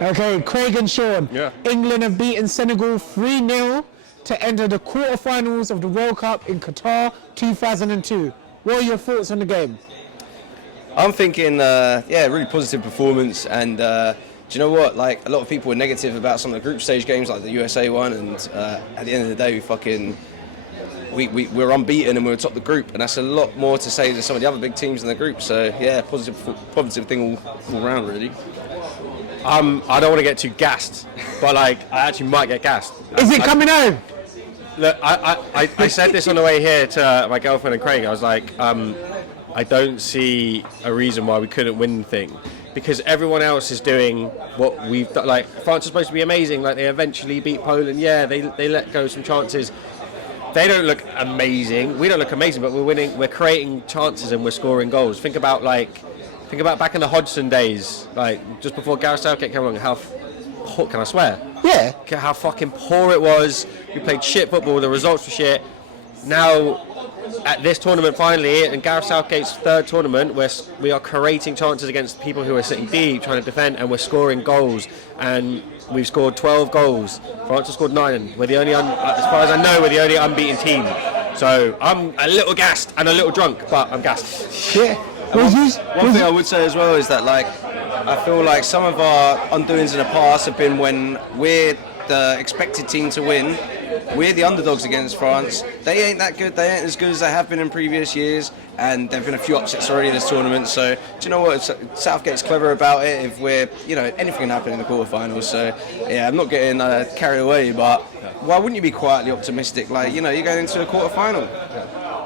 Okay, Craig and Sean. Yeah. England have beaten Senegal 3-0 to enter the quarterfinals of the World Cup in Qatar 2002. What are your thoughts on the game? I'm thinking, really positive performance, and do you know what? Like, a lot of people were negative about some of the group stage games, like the USA one, and at the end of the day, we're unbeaten and we're top of the group, and that's a lot more to say than some of the other big teams in the group. So yeah, positive thing all round, really. I don't want to get too gassed, but like I actually might get gassed. Is it coming home? Look, I said this on the way here to my girlfriend and Craig. I was like, I don't see a reason why we couldn't win the thing, because everyone else is doing what we've done. Like, France is supposed to be amazing. Like, they eventually beat Poland. Yeah, they let go some chances. They don't look amazing. We don't look amazing, but we're winning. We're creating chances and we're scoring goals. Think about back in the Hodgson days, like just before Gareth Southgate came along. How poor, can I swear? Yeah. How fucking poor it was. We played shit football. The results were shit. Now, at this tournament, finally, in Gareth Southgate's third tournament, we are creating chances against people who are sitting deep, trying to defend, and we're scoring goals. And we've scored 12 goals. France has scored 9, and we're the only, as far as I know, we're the only unbeaten team. So I'm a little gassed and a little drunk, but I'm gassed. Yeah. One thing I would say as well is that, like, I feel like some of our undoings in the past have been when we're the expected team to win. We're the underdogs against France. They ain't that good. They ain't as good as they have been in previous years, and there've been a few upsets already in this tournament. So, do you know what? Southgate's clever about it. If we're, anything can happen in the quarterfinals. So, yeah, I'm not getting carried away, but why wouldn't you be quietly optimistic? Like, you're going into a quarterfinal.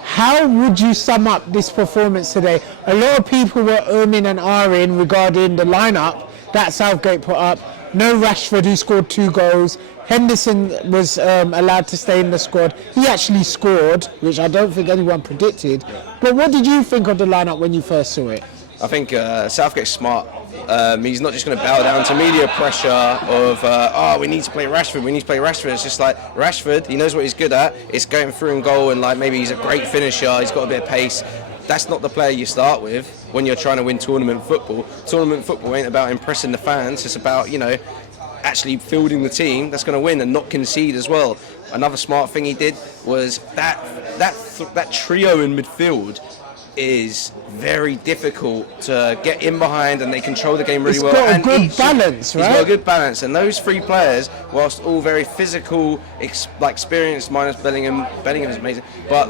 How would you sum up this performance today? A lot of people were umming and ahhing regarding the lineup that Southgate put up. No Rashford, who scored 2 goals. Henderson was allowed to stay in the squad. He actually scored, which I don't think anyone predicted. But what did you think of the lineup when you first saw it? I think Southgate's smart. He's not just going to bow down to media pressure of, we need to play Rashford. It's just like, Rashford, he knows what he's good at. It's going through and goal, and like maybe he's a great finisher. He's got a bit of pace. That's not the player you start with when you're trying to win tournament football. Tournament football ain't about impressing the fans. It's about, actually fielding the team that's going to win and not concede as well. Another smart thing he did was that trio in midfield is very difficult to get in behind, and they control the game really well. It's got a good balance, right? He's got a good balance, and those 3 players, whilst all very physical, experienced, minus Bellingham is amazing, but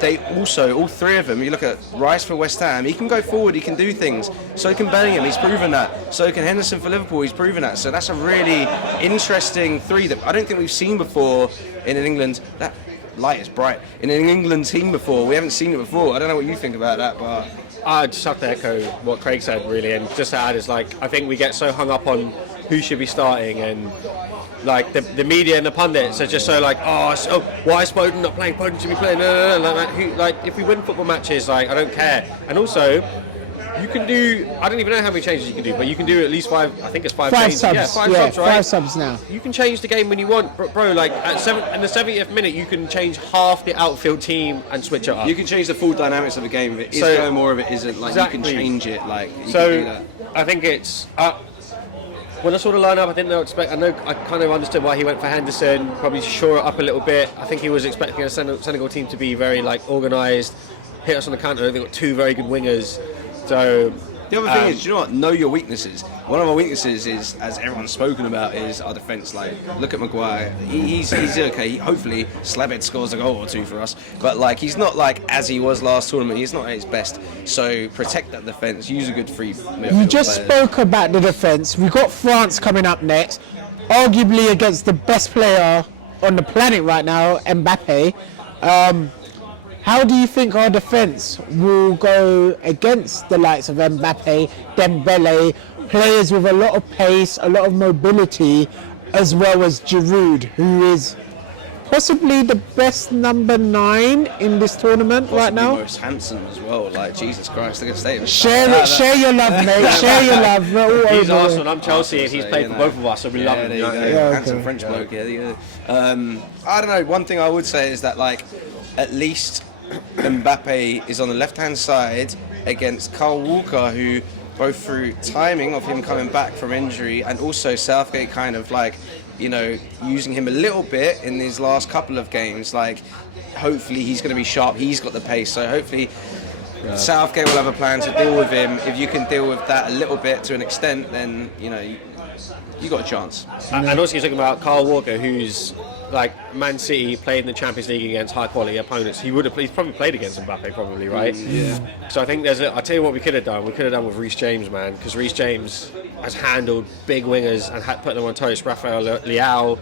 they also, all 3 of them, you look at Rice for West Ham, he can go forward, he can do things. So can Bellingham, he's proven that. So can Henderson for Liverpool, he's proven that. So that's a really interesting 3 that I don't think we've seen before in England. That light is bright in an England team before. We haven't seen it before. I don't know what you think about that, but I just have to echo what Craig said, really, and just to add is, like, I think we get so hung up on who should be starting, and like the media and the pundits are just so like, why is Foden not playing? Foden should be playing. No. Like, if we win football matches, like, I don't care. And also, you can do, I don't even know how many changes you can do, but you can do at least 5, I think it's 5 changes. Subs. Yeah, 5 subs, right? 5 subs now. You can change the game when you want, bro. Like, in the 70th minute, you can change half the outfield team and switch it up. You can change the full dynamics of the game. If it is going more, if it isn't, like, exactly. You can change it, like, you can do that. I think it's, when I saw the lineup, I kind of understood why he went for Henderson, probably to shore it up a little bit. I think he was expecting a Senegal team to be very, like, organised, hit us on the counter. They've got 2 very good wingers. So the other thing is, you know what? Know your weaknesses. One of our weaknesses is, as everyone's spoken about, is our defence. Like, look at Maguire. He's okay. Hopefully, Slabhead scores a goal or 2 for us. But like, he's not like as he was last tournament. He's not at his best. So protect that defence. Use a good free midfield. You just spoke about the defence. We've got France coming up next, arguably against the best player on the planet right now, Mbappe. How do you think our defence will go against the likes of Mbappe, Dembele, players with a lot of pace, a lot of mobility, as well as Giroud, who is possibly the best number 9 in this tournament right now? Most handsome as well. Like, Jesus Christ, look at the statement. Share your love, mate. Share your love. He's Arsenal, I'm Chelsea, and he's played for both of us, so we love him. Handsome French bloke. Yeah. I don't know. One thing I would say is that, like, at least Mbappe is on the left-hand side against Kyle Walker, who both through timing of him coming back from injury and also Southgate kind of like, using him a little bit in these last couple of games. Like, hopefully he's going to be sharp. He's got the pace, so hopefully Southgate will have a plan to deal with him. If you can deal with that a little bit to an extent, then you got a chance. And also you're talking about Kyle Walker, who's like Man City played in the Champions League against high quality opponents. He's probably played against Mbappe, probably, right? Yeah. So I think I'll tell you what we could have done. We could have done with Reece James, man, because Reece James has handled big wingers and put them on toast. Rafael Leao,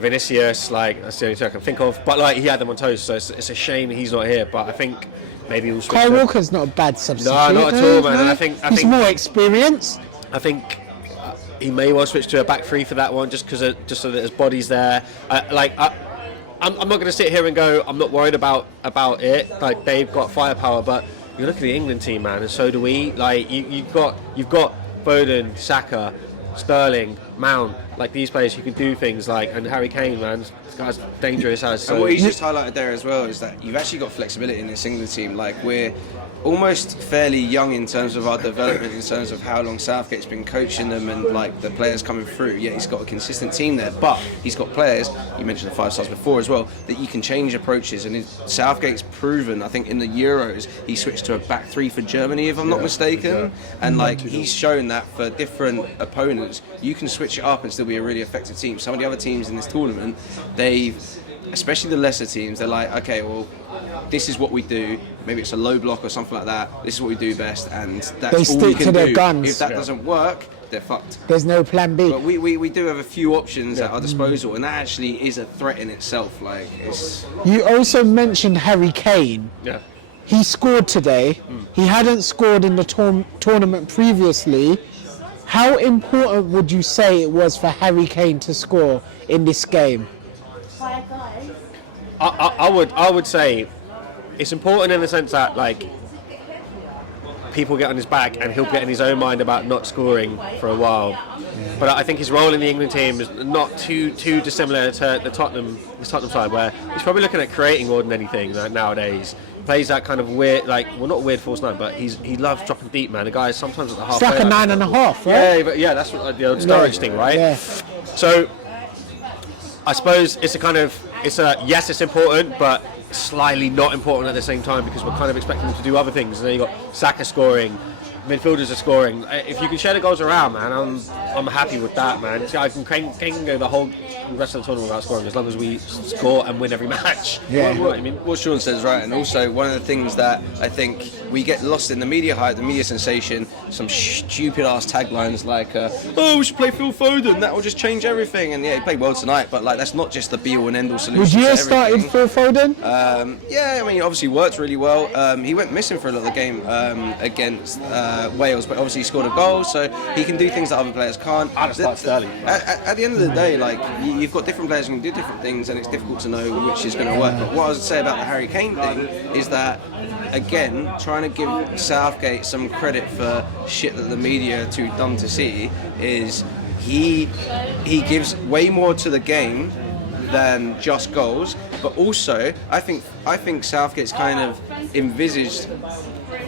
Vinicius, like that's the only two I can think of. But like he had them on toast, so it's a shame he's not here. But I think maybe we'll switch. Kyle Walker's not a bad substitute. No, not at all, man. And I think he's more experienced. I think he may well switch to a back three for that one, just so that his body's there. I'm not going to sit here and go, I'm not worried about it. Like, they've got firepower, but you look at the England team, man, and so do we. Like, you've got Foden, Saka, Sterling, Mount, like these players who can do things like, and Harry Kane, man, this guy's dangerous as. And what he's just highlighted there as well is that you've actually got flexibility in this England team. Like, we're almost fairly young in terms of our development, in terms of how long Southgate's been coaching them and like the players coming through. Yeah, he's got a consistent team there, but he's got players, you mentioned the 5 stars before as well, that you can change approaches. And Southgate's proven, I think in the Euros, he switched to a back three for Germany, if I'm not mistaken. And like, he's shown that for different opponents, you can switch it up and still be a really effective team. Some of the other teams in this tournament, especially the lesser teams, they're like, okay, well, this is what we do. Maybe it's a low block or something like that. This is what we do best, and that's all we can do. Guns. If that doesn't work, they're fucked. There's no plan B. But we do have a few options at our disposal, and that actually is a threat in itself. Like, you also mentioned Harry Kane. Yeah. He scored today. He hadn't scored in the tournament previously. How important would you say it was for Harry Kane to score in this game? I would say it's important in the sense that like people get on his back and he'll get in his own mind about not scoring for a while. But I think his role in the England team is not too dissimilar to the Tottenham side, where he's probably looking at creating more than anything nowadays. Plays that kind of weird, not weird false nine, but he loves dropping deep, man. The guy is sometimes at the half. It's like a 9.5, right? Yeah, that's what the old Sturridge thing, right? Yeah. So I suppose it's it's important, but slightly not important at the same time, because we're kind of expecting them to do other things. And then you've got Saka scoring, midfielders are scoring. If you can share the goals around, man, I'm happy with that, man. Kane can go the whole rest of the tournament without scoring, as long as we score and win every match. Yeah. What Sean says, right, and also one of the things that I think we get lost in the media hype, the media sensation, some stupid ass taglines like, we should play Phil Foden, that will just change everything. And yeah, he played well tonight, but like, that's not just the be all and end all solution. Would you have started Phil Foden? Yeah, I mean, obviously worked really well. He went missing for a lot of the game against Wales, but obviously he scored a goal, so he can do things that other players can't. I'd have started Sterling. At the end of the day, like, you've got different players who can do different things, and it's difficult to know which is going to work. But what I would say about the Harry Kane thing is that, again, trying to give Southgate some credit for shit that the media are too dumb to see, is he gives way more to the game than just goals. But also, I think Southgate's kind of envisaged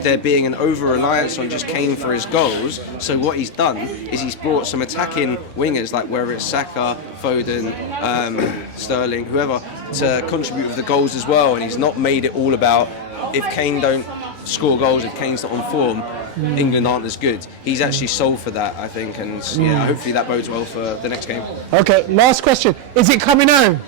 there being an over-reliance on just Kane for his goals. So what he's done is he's brought some attacking wingers, like whether it's Saka, Foden, Sterling, whoever, to contribute with the goals as well. And he's not made it all about, if Kane don't score goals, if Kane's not on form, England aren't as good. He's actually sold for that, I think, and yeah, hopefully that bodes well for the next game. Okay, last question. Is it coming home?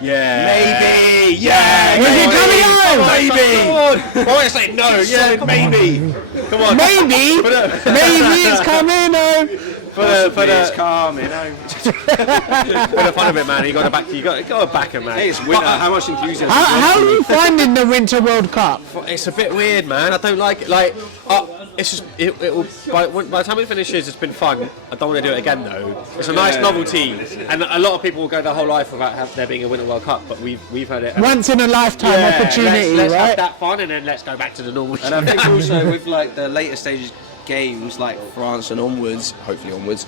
Yeah. Maybe. Yeah. Is it coming home? Maybe. Why I say no? Yeah, maybe. Come on. Maybe. Maybe it's coming home. It's coming home. For the fun of it, man, you got to back him, man. Hey, it's winter. How much enthusiasm? How are you finding the Winter World Cup? It's a bit weird, man. I don't like it. Like, it's just it will. By the time it finishes, it's been fun. I don't want to do it again, though. It's a nice novelty, and a lot of people will go their whole life without there being a Winter World Cup. But we've heard it once in a lifetime opportunity, let's right? have that fun, and then let's go back to the normal. And I think also with like the later stages, games like France and onwards, hopefully onwards,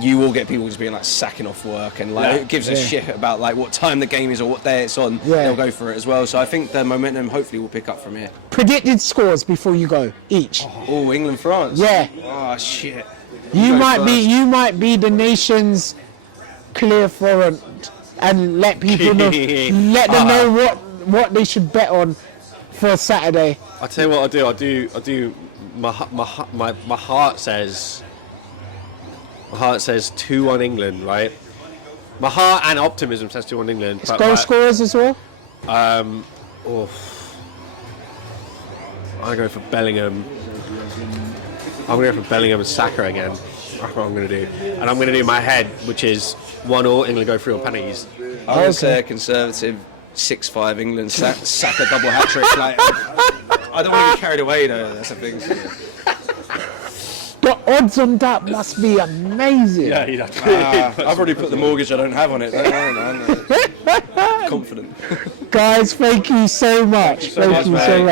you will get people just being like sacking off work and like who gives a shit about like what time the game is or what day it's on. They'll go for it as well. So I think the momentum hopefully will pick up from here. Predicted scores before you go each. Oh, England, France. Yeah. Oh shit. You go might be the nation's clear front and let people know, let them know what they should bet on for Saturday. I'll tell you what I'll do. My heart says 2-1 England, right? My heart and optimism says 2-1 England. It's goal scorers as well. I'm going for Bellingham. I'm going to go for Bellingham and Saka again. That's what I'm going to do. And I'm going to do my head, which is 1-1, England go through on penalties. I'm going to say a conservative 6-5 England, Saka double hat-trick. Like, I don't want to get carried away though, that's the thing. The odds on that must be amazing. Yeah, you'd have to. I've already put the mortgage I don't have on it. Confident. Guys, thank you so much. Thank you so much, mate.